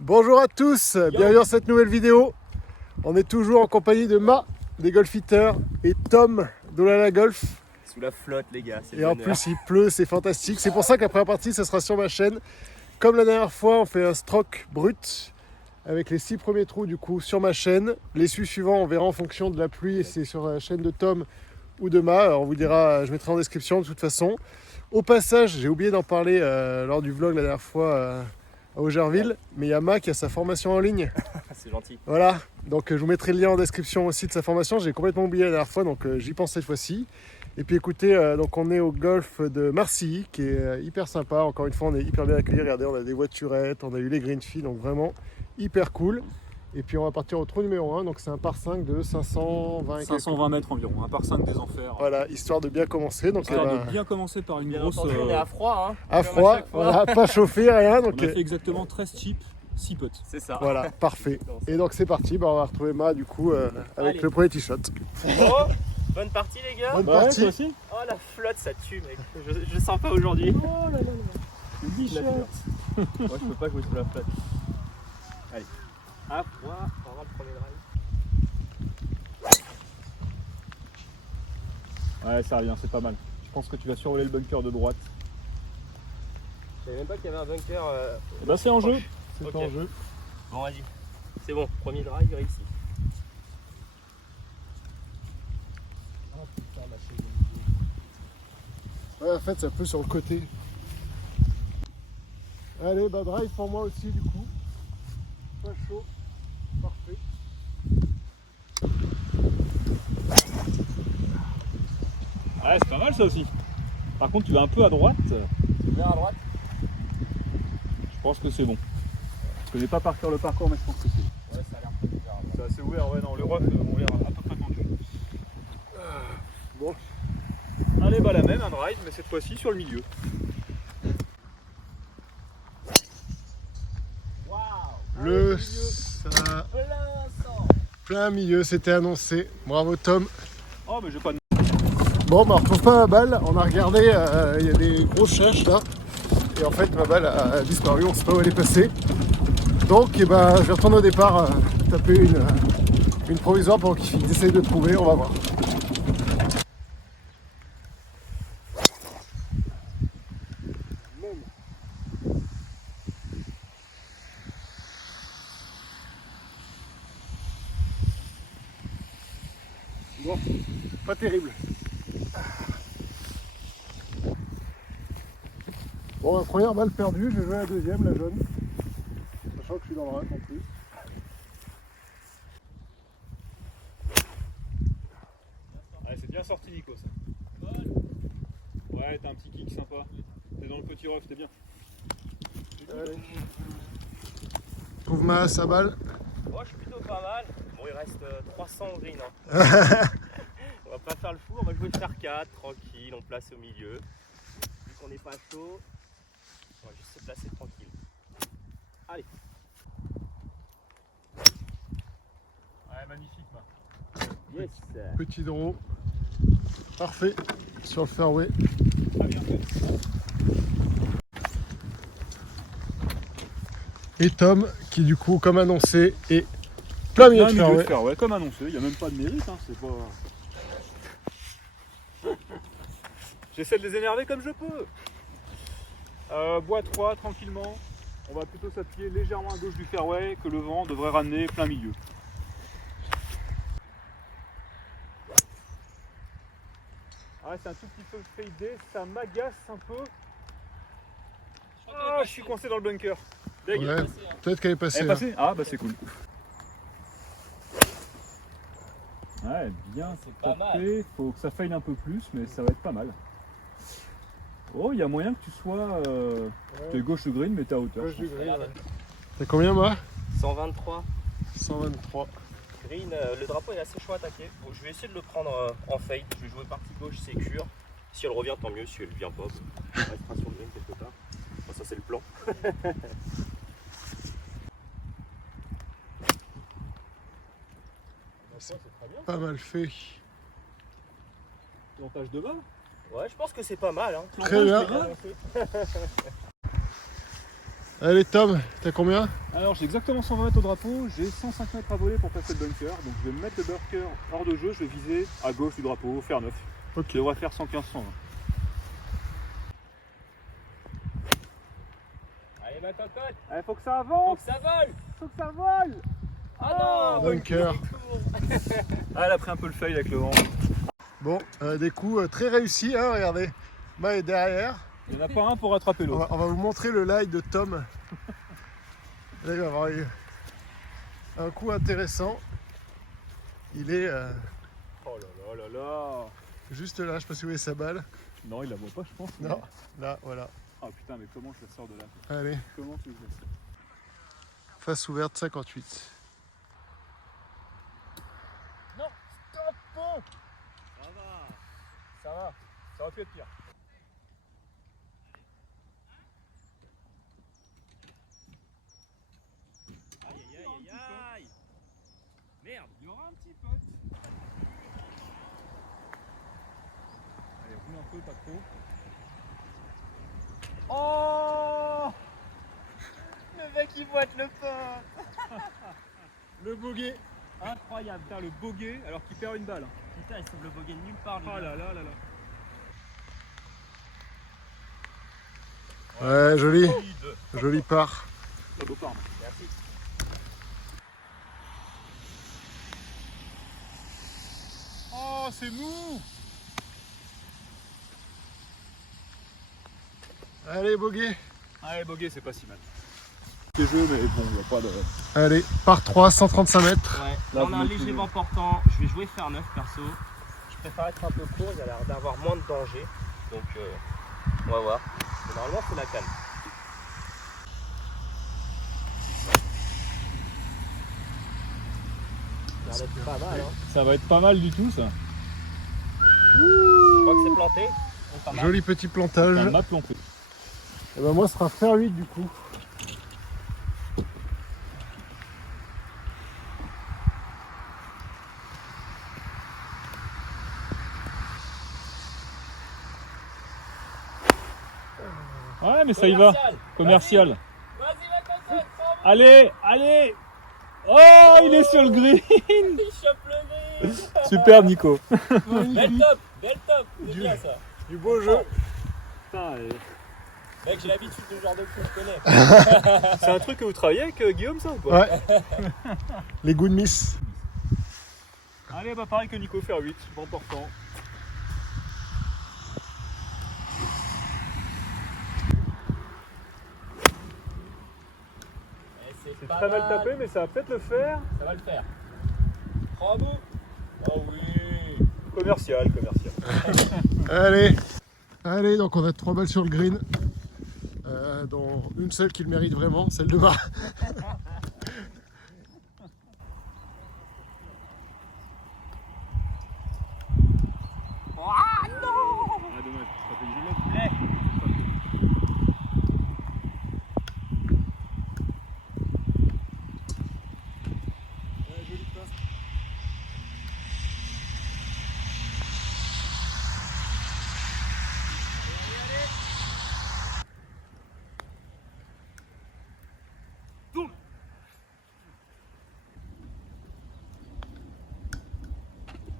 Bonjour à tous, bienvenue dans cette nouvelle vidéo. On est toujours en compagnie de Ma, des golfiteurs, et Tom d'Olala Golf. Sous la flotte les gars, c'est Et en plus il pleut, c'est fantastique. C'est pour ça que la première partie, ce sera sur ma chaîne. Comme la dernière fois, on fait un stroke brut avec les 6 premiers trous du coup sur ma chaîne. Les suivants, on verra en fonction de la pluie, et c'est sur la chaîne de Tom ou de Ma. Alors, on vous dira, je mettrai en description de toute façon. Au passage, j'ai oublié d'en parler lors du vlog la dernière fois à Augerville, mais il y a Ma qui a sa formation en ligne. C'est gentil. Voilà, donc je vous mettrai le lien en description aussi de sa formation. J'ai complètement oublié la dernière fois, donc j'y pense cette fois-ci. Et puis écoutez, donc on est au golf de Marcilly, qui est hyper sympa. Encore une fois, on est hyper bien accueillis. Regardez, on a des voiturettes, on a eu les green fees, donc vraiment hyper cool. Et puis on va partir au trou numéro 1, donc c'est un par 5 de 520 mètres environ, un par 5 des enfers. Voilà, histoire de bien commencer. Donc Histoire de bien commencer par une Bien grosse. entendu, on est à froid hein. à Comme froid, chaque fois. voilà, pas chauffé, rien. On Donc a fait exactement 13 chips, 6 putts. C'est ça. voilà, parfait. Et donc c'est parti, on va retrouver Ma du coup avec Allez. le premier t-shot. Oh, bonne partie les gars. Bonne Bah ouais, partie. toi aussi. Oh la flotte ça tue mec. Je sens pas aujourd'hui. Oh là là là. La flotte. Moi je peux pas jouer sous la flotte. Allez. À froid, on va le premier drive. Ouais, ça revient, c'est pas mal. Je pense que tu vas survoler le bunker de droite. Je savais même pas qu'il y avait un bunker. Et bah, c'est en jeu. C'est Ok. en jeu. Bon vas-y. C'est bon, premier drive réussi. Ouais, en fait, ça pleut sur le côté. Allez, bah drive pour moi aussi, du coup. Pas chaud. Parfait. Ouais, c'est pas mal ça aussi. Par contre, tu vas un peu à droite. Bien à droite. Je pense que c'est bon. Je connais pas par cœur le parcours, mais je pense que c'est bon. Ouais, ça a l'air plus ouvert. C'est assez ouvert, ouais, non, les rough ont l'air à peu près tendus. Bon. Allez, bah la même, un drive, mais cette fois-ci sur le milieu. Waouh. Le ça... plein milieu, c'était annoncé. Bravo Tom. Oh, mais j'ai pas de. Bon, bah on retrouve pas ma balle. On a regardé, il y a des grosses cherches là. Et en fait, ma balle a disparu, on sait pas où elle est passée. Donc, eh ben, je vais retourner au départ taper une provisoire pour qu'ils essayent de trouver. On va voir. Bon, pas terrible. Bon, la première balle perdue, je vais jouer la deuxième, la jaune. Sachant que je suis dans le rack en plus. Ouais, c'est bien sorti, Nico, ça. Ouais, t'as un petit kick sympa. T'es dans le petit rough, t'es bien. Allez. Trouve Ma sa balle. Moi je suis plutôt pas mal. Bon il reste 300 au green. Hein. On va pas faire le fou, on va jouer faire 4, tranquille, on place au milieu. Vu qu'on n'est pas chaud, on va juste se placer tranquille. Allez. Ouais, magnifique, ma. Yes. Petit draw. Parfait. Sur le fairway. Très bien fait. Et Tom, qui du coup, comme annoncé, est plein milieu de fairway. Ouais, comme annoncé, il n'y a même pas de mérite, hein, c'est pas. J'essaie de les énerver comme je peux. Bois 3 tranquillement. On va plutôt s'appuyer légèrement à gauche du fairway que le vent devrait ramener plein milieu. Ah, c'est un tout petit peu fadé, ça m'agace un peu. Ah, je suis coincé dans le bunker. Deg. Ouais, peut-être qu'elle est passée. Elle est là. passée? Ah, bah c'est cool. Ouais, bien C'est pas tapé. Faut que ça faille un peu plus, mais ça va être pas mal. Oh, il y a moyen que tu sois. T'es gauche du green, mais t'es à hauteur. Gauche du green, ouais. T'as combien, moi 123. 123. Green, le drapeau est assez chaud à attaquer. Bon, je vais essayer de le prendre en fade. Je vais jouer partie gauche sécure. Si elle revient, tant mieux. Si elle vient pas, elle restera sur le green quelque part. Bon, ça, c'est le plan. Pas mal fait. Plantage de bas. Ouais, je pense que c'est pas mal. Hein. Très bien. Allez Tom, t'as combien? Alors j'ai exactement 120 mètres au drapeau, j'ai 105 mètres à voler pour passer le bunker. Donc je vais me mettre le bunker hors de jeu, je vais viser à gauche du drapeau, faire 9. Ok. Je devrais faire 115-120. Allez ma cocotte, Il faut que ça faut avance, que ça vole. faut que ça vole. Ah non, Bunker. Ah, elle a pris un peu le fail avec le vent. Bon, des coups très réussis, hein, regardez. Ma est derrière. Il n'y en a pas un pour rattraper On l'autre. va vous montrer le live de Tom. Là, il va avoir eu un coup intéressant. Il est Oh là là là là. juste là, je sais pas si vous voyez sa balle. Non, il la voit pas, je pense. Non, là, voilà. Ah putain, mais comment je la sors de là? Allez, Comment tu le fais? face ouverte 58. Non, stop. Ça va. Ça va, ça aurait pu être pire. Aïe aïe aïe aïe. Merde. Il y aura un petit pote. Allez, roule un peu, pas trop. Oh, le mec il boite le pot. Le bogey. Incroyable. Putain, le bogey alors qu'il perd une balle. Putain, il sauve le bogey de nulle part. Oh là là là là. Ouais, joli, joli part. Ça beau part. Merci. Oh, c'est mou. Allez, bogey. Allez, bogey, c'est pas si mal. C'est jeu, mais bon, il n'y a pas de. Allez, part 3, 135 mètres. Ouais, Là, on a vous un mettez léger le- vent portant. Je vais jouer faire 9 perso. Je préfère être un peu court, il a l'air d'avoir moins de danger. Donc on va voir. Mais normalement c'est la canne. Ça a l'air d'être pas mal, hein. Ça va être pas mal du tout, ça. Je crois que c'est planté. Donc, pas mal. Joli petit plantage. Ça m'a planté. Et ben moi, ce sera faire 8 du coup. Ouais, mais ça y va. Commercial. Vas-y ma cocotte, prends-moi. Allez, allez. Oh, il est sur le green. Il chope le nez. Super, Nico. Belle top, c'est bien ça. Du beau jeu. Putain, Mec, j'ai l'habitude de ce genre de coup, je connais. c'est un truc que vous travaillez avec Guillaume, ça ou pas? Ouais. Les good miss. Allez, bah pareil que Nico, faire 8, vent portant. C'est pas très mal tapé, mais ça va peut-être le faire. Ça va le faire. Prends un bout. Oh oui. Commercial, commercial. Allez. Allez, donc on a 3 balles sur le green. Dont une seule qui le mérite vraiment, celle de Mar. Ah non. Ah, dommage, stratégie. S'il me plaît.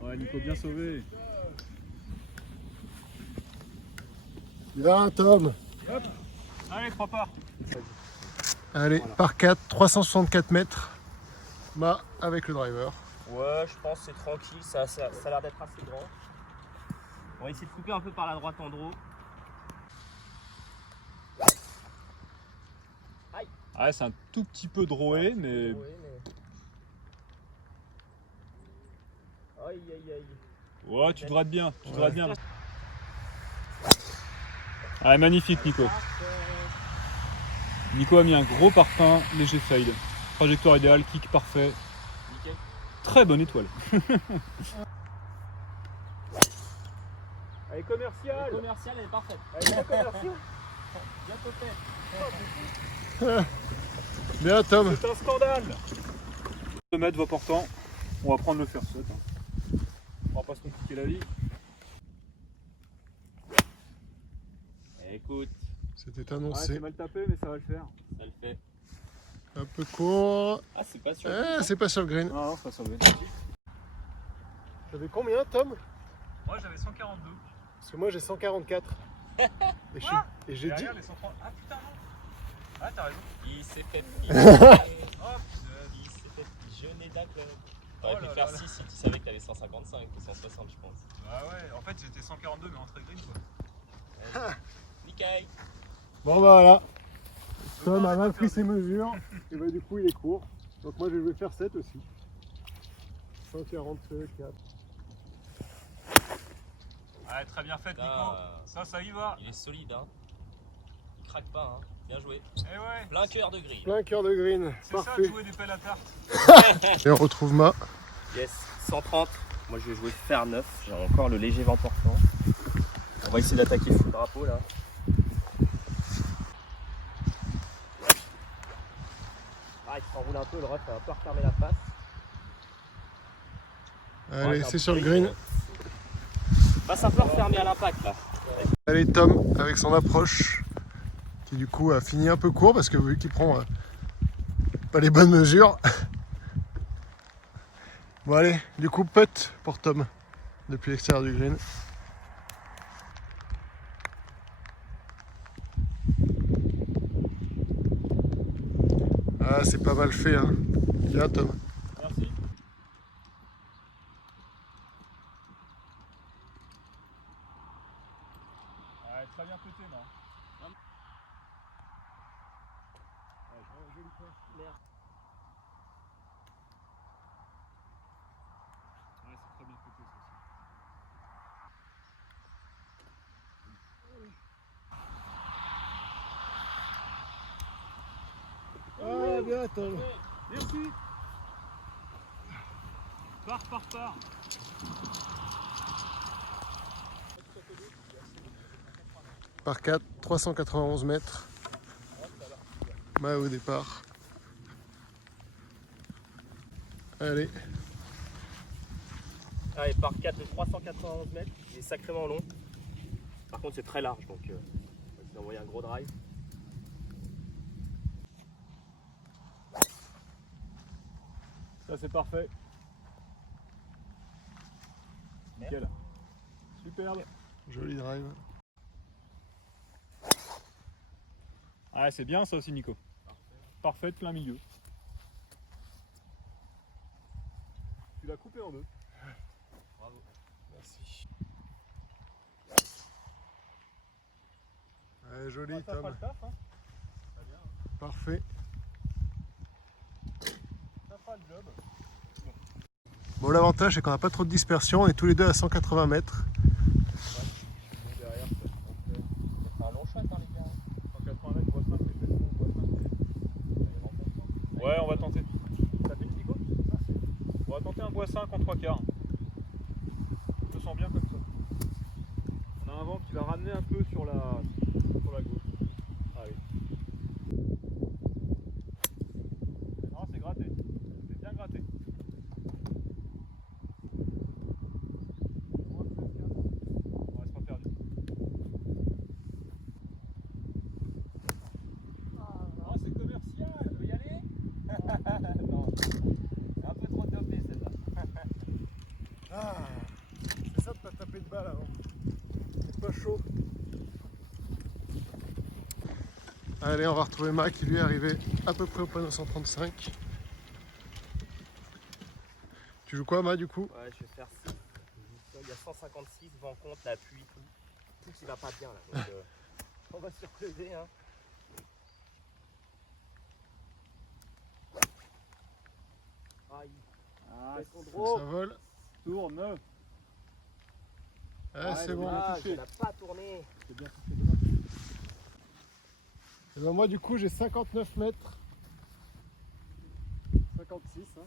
Ouais, Nico, bien sauvé. Bien, Tom. Allez, 3 parts. Allez, Voilà. par 4, 364 mètres. Ma avec le driver. Ouais, je pense que c'est tranquille, ça a l'air d'être assez grand. On va essayer de couper un peu par la droite en draw. Ah, c'est un tout petit peu drawé, mais. Aïe aïe aïe. Ouais, tu te bien. Tu te bien. Ah, magnifique, Nico. Nico a mis un gros parpaing, léger fade. Trajectoire idéale, kick parfait. Nickel. Très bonne étoile. Allez, commercial. Le commercial elle est parfaite. Allez, commercial. Bien topé. Bien, Tom. C'est un scandale. 2 mètres, va portant. On va prendre le first set. On va pas se compliquer la vie. Écoute, C'était Ouais, annoncé. c'est mal tapé, mais ça va le faire. Ça le fait. Un peu court. Ah, c'est pas sûr. Ah, c'est pas sur le green. Non, non, c'est pas sauvé. T'avais combien, Tom? Moi, j'avais 142. Parce que moi j'ai 144. Et j'ai dit. Derrière les 130. Ah putain, non. Ah, t'as raison. Il s'est fait Oh putain. Il s'est fait pigeonner d'accord. Oh T'aurais pu là faire là 6 si tu savais que t'avais 155 ou 160, je pense. Ah ouais, en fait, j'étais 142, mais en très green, quoi. Nickel. Bon bah voilà. Tom a mal pris ses mesures. Et bah du coup il est court. Donc moi je vais faire 7 aussi. 144. Ouais, très bien fait, Nico. Ah, Ça y va. il est solide, hein. Il craque pas, hein. Bien joué. Eh ouais. Plein cœur de green. Plein cœur de green. C'est ça, Parfait. de jouer des pelles à tarte. Et on retrouve Ma. Yes, 130. Moi je vais jouer fer 9. J'ai encore le léger vent portant. On va essayer d'attaquer sous le drapeau là. Ah, il s'enroule un peu, le ref a un peu refermé la face. Allez, Ouais, c'est sur le green. Passe un peu refermé à l'impact là. Allez, Tom avec son approche. Qui du coup a fini un peu court parce que vu qu'il prend pas les bonnes mesures. Bon allez, du coup putt pour Tom. Depuis l'extérieur du green. Ah, c'est pas mal fait, hein. Bien, Tom. Merci. Ouais, très bien pété, non. Ouais, c'est très bien pété, ça aussi. Ah, bien, Tom. Merci. Pars. Par 4, 391 mètres. Ma au départ. Allez. Allez, par 4 de 391 mètres. Il est sacrément long. Par contre, c'est très large donc on va essayer d'envoyer un gros drive. Ça, c'est parfait. Nickel. Superbe. Joli drive. Ah, c'est bien ça aussi, Nico. Parfait, plein milieu. Tu l'as coupé en deux. Bravo. Merci. Allez, joli, Ça fera Tom. le taf, hein. Très bien. Parfait. Ça fera le job. Bon, l'avantage, c'est qu'on n'a pas trop de dispersion. On est tous les deux à 180 mètres. Derrière, ça C'est un long shot, hein, les gars. 180 mètres, bois 5, mais c'est bon, bois 5. Ouais, on va tenter. Ça fait Nico? On va tenter un bois 5 en 3 quarts. Je me sens bien comme ça. On a un vent qui va ramener un peu sur la gauche. Allez. Non, c'est gratté. C'est bien gratté. On reste pas perdu. Oh, c'est commercial, on peut y aller? Non. Un peu trop dopé celle-là. Ah, c'est ça de pas taper de balle avant. C'est pas chaud. Allez, on va retrouver Ma qui lui est arrivé à peu près au panneau 135. Tu joues quoi, Ma, du coup? Ouais, je vais faire 6. Il y a 156, vent contre, la pluie, tout. Tout qui va pas bien là. Donc, on va se relever. Hein. Aïe. Ah, Fais son Ça draw. vole. tourne. Ah, c'est bon. Ah, touché. ça n'a pas tourné. C'est bien touché, dommage. Et ben moi, du coup, j'ai 59 mètres. 56, hein.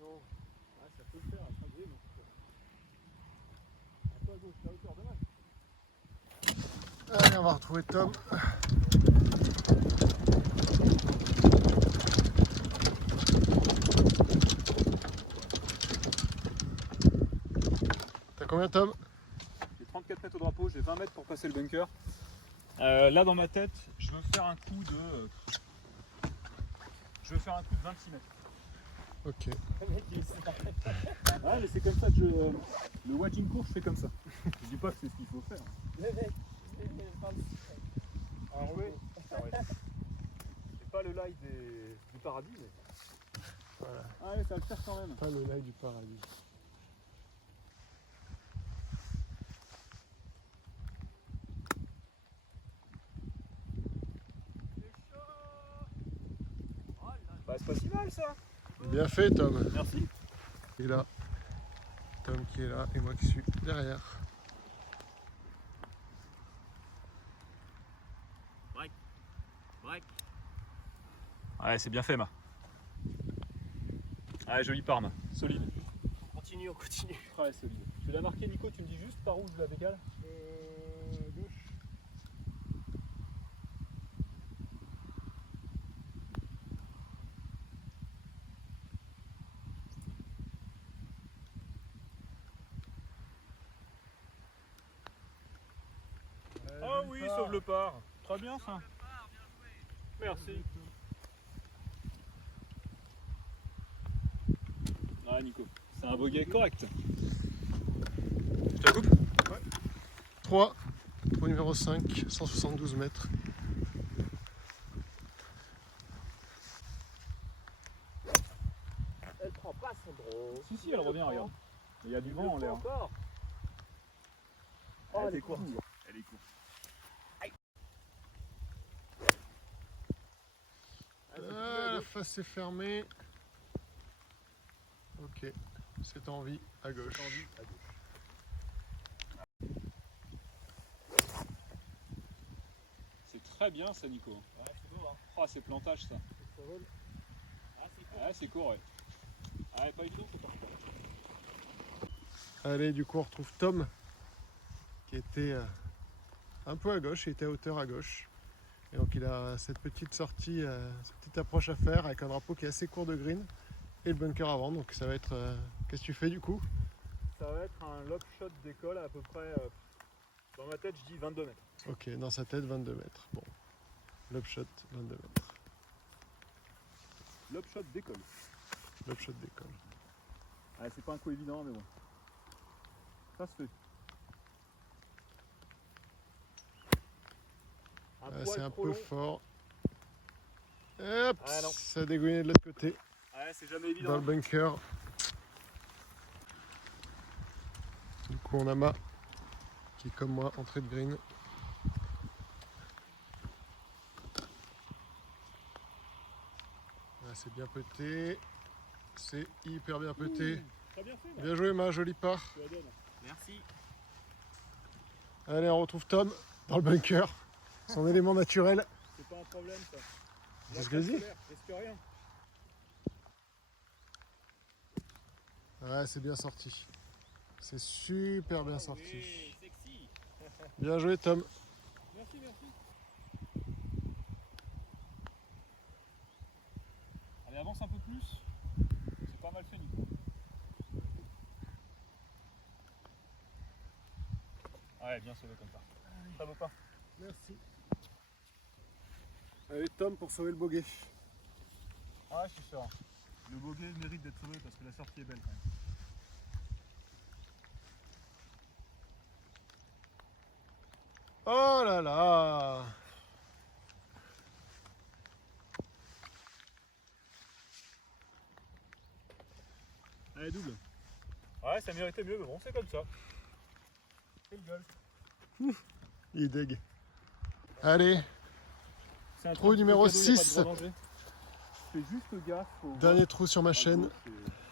Non. Ouais, ça peut le faire, à 5 grilles, donc. Un peu à gauche, la hauteur, dommage. Allez, on va retrouver Tom. T'as combien, Tom? J'ai 4 mètres au drapeau, j'ai 20 mètres pour passer le bunker. Là dans ma tête, je veux faire un coup de 26 mètres. Ok. Ah mais c'est comme ça que le watching course, je fais comme ça. Je dis pas que c'est ce qu'il faut faire. Enrouler. C'est pas le live du paradis, mais. Voilà. Ah ouais, ça va le faire quand même. Pas le lac du paradis. Bah c'est pas si mal ça. Bien fait, Tom. Merci. Et là, Tom qui est là et moi qui suis derrière. Break. Ouais, c'est bien fait, ma. Ouais, joli parme, solide. On continue. Ouais, solide. Tu vais la marquer, Nico, tu me dis juste par où je la décale. Gauche. Ah oui, sauve le par. Très bien ça. Merci. Ouais, Nico, c'est un bogey correct. Je te la coupe. 3, trou numéro 5, 172 mètres. Elle prend pas son draw. Si, elle revient, regarde. Il y a du vent en l'air. Encore. Oh, elle est courte. Elle est courte. La face est fermée. Ok, c'est en vie à gauche. C'est très bien ça, Nico. Ouais, c'est beau, hein. Oh, c'est plantage ça. Ah, c'est cool. Ouais, c'est court, ouais. Ouais, pas évident, faut pas. Allez, du coup, on retrouve Tom qui était un peu à gauche, il était à hauteur à gauche. Et donc, il a cette petite sortie, cette petite approche à faire avec un drapeau qui est assez court de green et le bunker avant. Donc, ça va être. Qu'est-ce que tu fais du coup? Ça va être un lob shot d'école à peu près. Dans ma tête, je dis 22 mètres. Ok, dans sa tête, 22 mètres. Bon, lob shot, 22 mètres. Lob shot d'école. Lob shot d'école. Ouais, c'est pas un coup évident, mais bon. Ça se fait. C'est un peu fort. Hop, Ah, non. ça a dégouiné de l'autre côté, Ouais, c'est jamais dans évident. le bunker. Du coup, on a Ma qui est comme moi, entrée de green. Ah, c'est bien pété. C'est hyper bien pété. Très bien fait, là. Bien joué, Ma, joli part. Tu la donnes. Merci. Allez, on retrouve Tom dans le bunker. Son élément naturel. C'est pas un problème, ça. C'est ce que je dis. Risque rien. Ouais, c'est bien sorti. C'est super bien sorti. Oui, sexy. Bien joué, Tom. Merci. Allez, avance un peu plus. C'est pas mal fait, Nico. Ouais, bien sauvé comme ça. Ça vaut pas. Merci. Allez, Tom pour sauver le bogey. Ouais, je suis sûr. Le bogey mérite d'être sauvé parce que la sortie est belle quand même. Oh là là! Allez, double. Ouais, ça méritait mieux, mais bon, c'est comme ça. C'est le golf. Il est deg. Allez, C'est un trou numéro cadeau, y a pas de 6. gros danger. Fais juste gaffe au Dernier trou sur ma chaîne.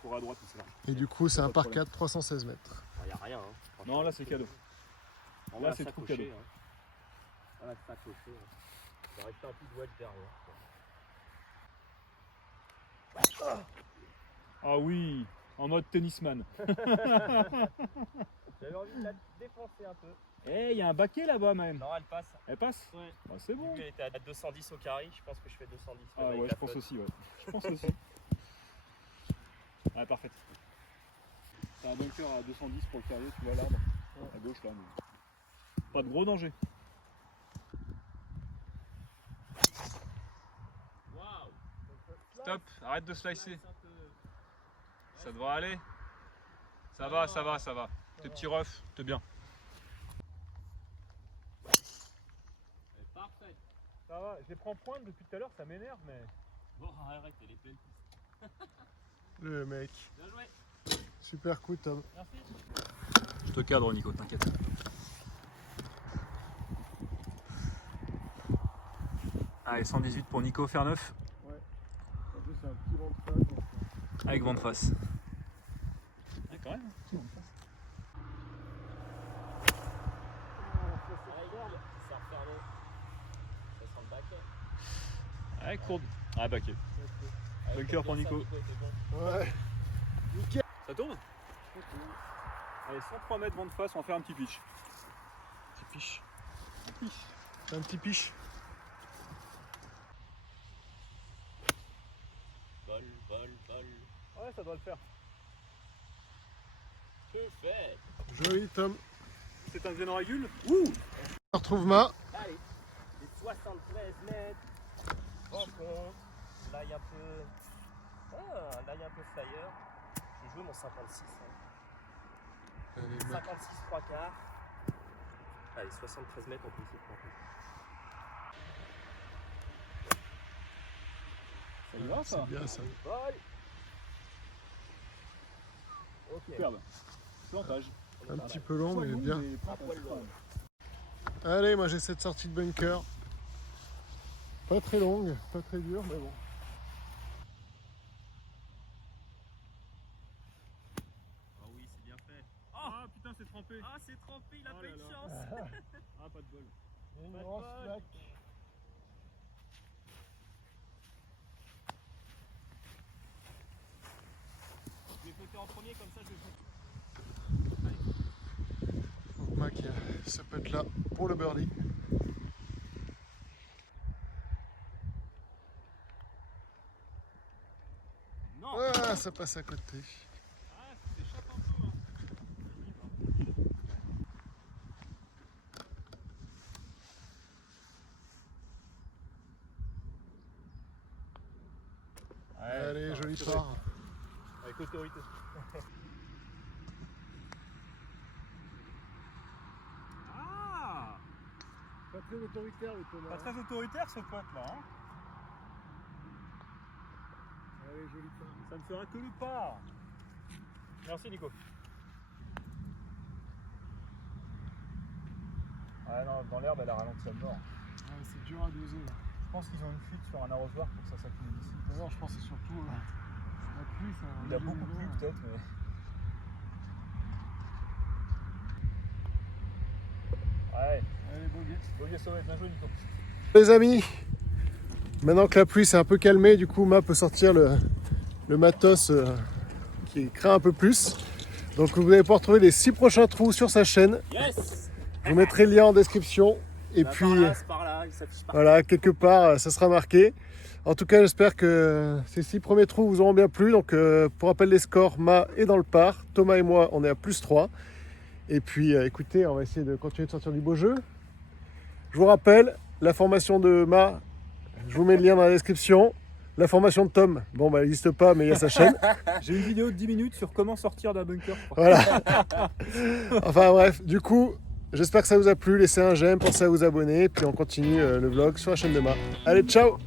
Pour à droite, c'est là. Et du coup, c'est Pas un de par problème. 4, 316 mètres. Il n'y a rien. Hein. Non, là, c'est cadeau. On Là, va c'est trop s'accrocher, cadeau. hein. On va s'accrocher. Hein. Il va rester un peu de wedge derrière. Ah oui, en mode tennisman. J'avais envie de la défoncer un peu. Eh, il y a un baquet là-bas même. Non, elle passe. Elle passe? Ouais. Bah, c'est bon. Vu qu'elle était à 210 au carré, je pense que je fais 210. Ah même avec ouais, la je pense flotte. aussi, ouais. Je pense aussi. Ouais, parfait. T'as un bunker à 210 pour le carrier, tu vois l'arbre. À gauche là. Mais... Pas de gros danger. Waouh. Stop, arrête de slicer. Ça devrait aller. Ça va, ça va, ça va. Tes petits refs, t'es bien. Parfait. Ça va, je les prends pointe depuis tout à l'heure, ça m'énerve, mais... Bon, arrête, elle est pleine. Le mec. Bien joué. Super coup, Tom. Merci. Je te cadre, Nico, t'inquiète. Allez, 118 pour Nico, faire 9. Ouais. En plus, c'est un petit vent de face. Avec vent de face. Ouais, quand même. Ça refermé. Ça sent le baquet. Avec courbe. Ah, baquet. Bunker pour Nico. Ouais. Ça tourne? Allez, 103 mètres vent de face, on va faire un petit pitch. Petit piche. Un petit piche. Vol, vol, vol. Ouais, ça doit le faire. Que fait? Joli, Tom. C'est un Xenon Régule. On retrouve Ma. Allez, les 73 mètres. Encore. Là, il y a un peu. Ah, là, il y a un peu flyer. J'ai joué mon 56. Allez, 56 3 quarts. Allez, 73 mètres, on peut essayer de tenter. Ça y va, ça? C'est bien ça. Vol. Ok. Superbe. Plantage. Un petit peu long, mais bien. Un poil long. Allez, moi j'ai cette sortie de bunker. Pas très longue, pas très dure, mais bon. Ah oui, c'est bien fait. Ah putain, c'est trempé. Ah, c'est trempé, il a Oh pas là eu de là. chance. Ah, pas de bol. Une Pas de grosse bol. plaque. Je vais sauter en premier, comme ça je vais. Donc Mac, il y a ce putt là pour le birdie. Non. Ah, ça passe à côté. Ah, c'est chaud un peu. Hein. Allez, putain, joli c'est soir. vrai. Avec autorité. Ah, Pas très autoritaire le Thomas. pas très autoritaire ce pote là. Hein. Allez, joli soir. Ça ne fera que le pas. Merci Nico. Ouais, non, dans l'herbe elle a ralenti à mort. Ouais, c'est dur à doser. Je pense qu'ils ont une fuite sur un arrosoir pour que ça s'accumule ici. D'ailleurs, je pense que c'est surtout la pluie. Ça Il a beaucoup plu peut-être, mais. Ouais, Allez, bogey. Bogey sauvé, bien joué Nico. Les amis, maintenant que la pluie s'est un peu calmée, du coup, Ma peut sortir le matos qui craint un peu plus. Donc, vous allez pouvoir trouver les 6 prochains trous sur sa chaîne. Yes. Je vous mettrai le lien en description. Et Bah, puis, par là, c'est par là, il s'affiche par voilà, quelque part, ça sera marqué. En tout cas, j'espère que ces 6 premiers trous vous auront bien plu. Donc, pour rappel des scores, Ma est dans le par. Thomas et moi, on est à +3. Et puis, écoutez, on va essayer de continuer de sortir du beau jeu. Je vous rappelle, la formation de Ma, je vous mets le lien dans la description. La formation de Tom, bon, bah, elle n'existe pas, mais il y a sa chaîne. J'ai une vidéo de 10 minutes sur comment sortir d'un bunker. Voilà. Enfin, bref, du coup, j'espère que ça vous a plu. Laissez un j'aime, pensez à vous abonner. Puis on continue le vlog sur la chaîne de Ma. Allez, ciao!